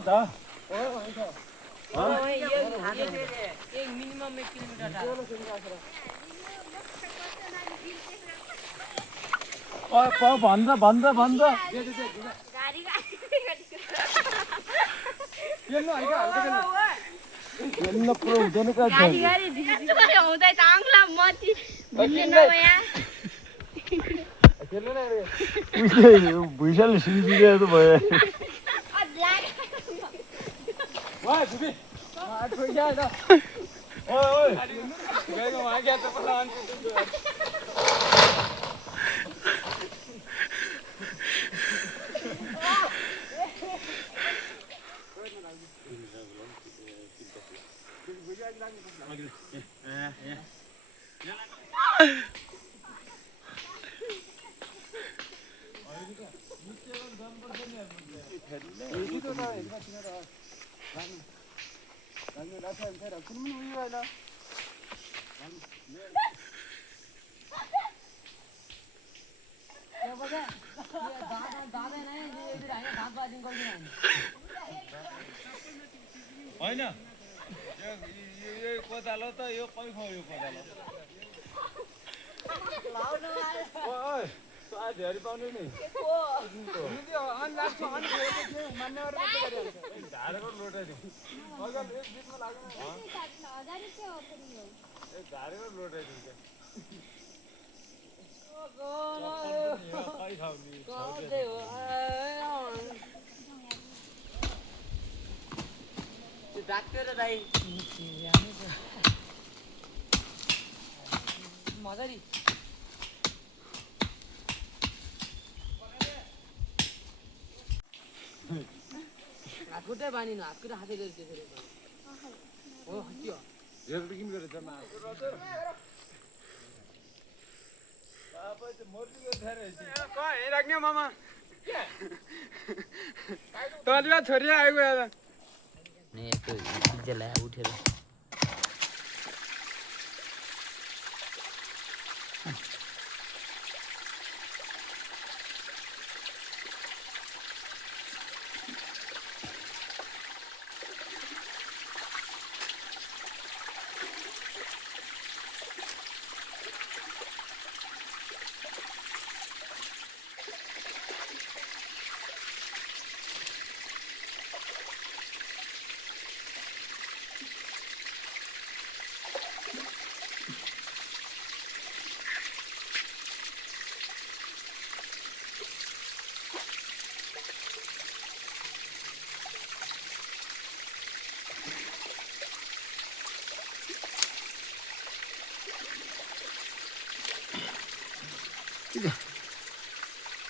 था एक minimum 1 kilometre भन्दा भन्दा भन्दा खेल्न पुरो हुँदैन का भुइँचालो सिन्किरहेको त भयो होइन यो कोदालो त यो कै खायो यो कोदालो झरी पाउने नि झारेको लोटाइदिउँ झारेको लोटाइदिउँ क्या खाउने डाक्टर दाइ मजारी हातखुट्टै बानिनु हातखुट्टा हातै गरी त्यसरी हो हट्यो किन गरेछ राख्ने मामा तलिया छोरी आएको यार नहीं तो जला उठेर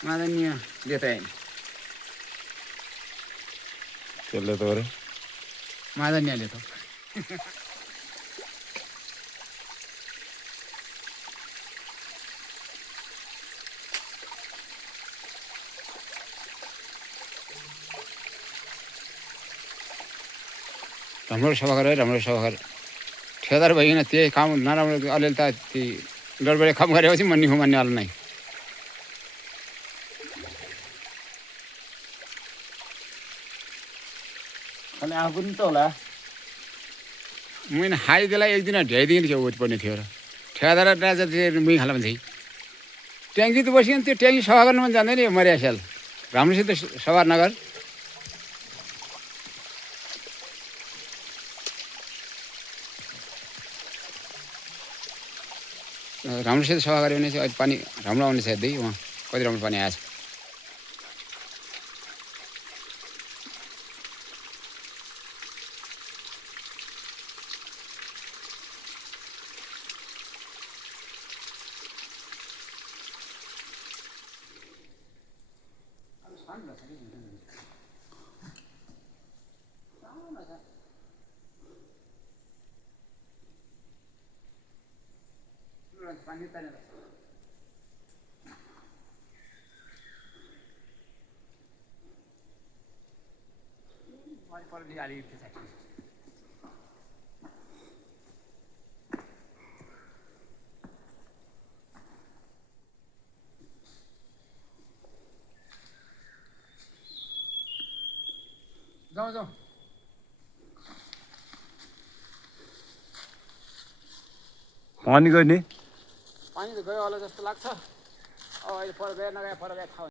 मादनीय देता है चल तो रे मादनीय लेता राम्रो सफा गरेर ठेकेदार भइकन त्यही काम नराम्रो अलिअलि त ती गडबडी काम गरेपछि मन्नी हो मान्नेवाला नै अनि आफू पनि त होला मैंने हाई दिला एक दिन ढ्याइदिनु चाहिँ ओत पर्ने थियो र ठेकेदार राजा मुही खाला भन्छ ट्याङ्की त बस्यो त्यो ट्याङ्की सफा गर्नु पनि जान्दैन यो मरियासेल राम्रोसित सफा नगर राम्रोसित सफा गऱ्यो भने चाहिँ अहिले पानी राम्रो आउने छ हेर्दै उहाँ कति राम्रो पानी आएछ पानी ताने पानी पर आली जाउँ जाउँ पानी गयो नि पानी त गयो होला जस्तो लाग्छ अब अहिले पर गए नगए पर गए थाहा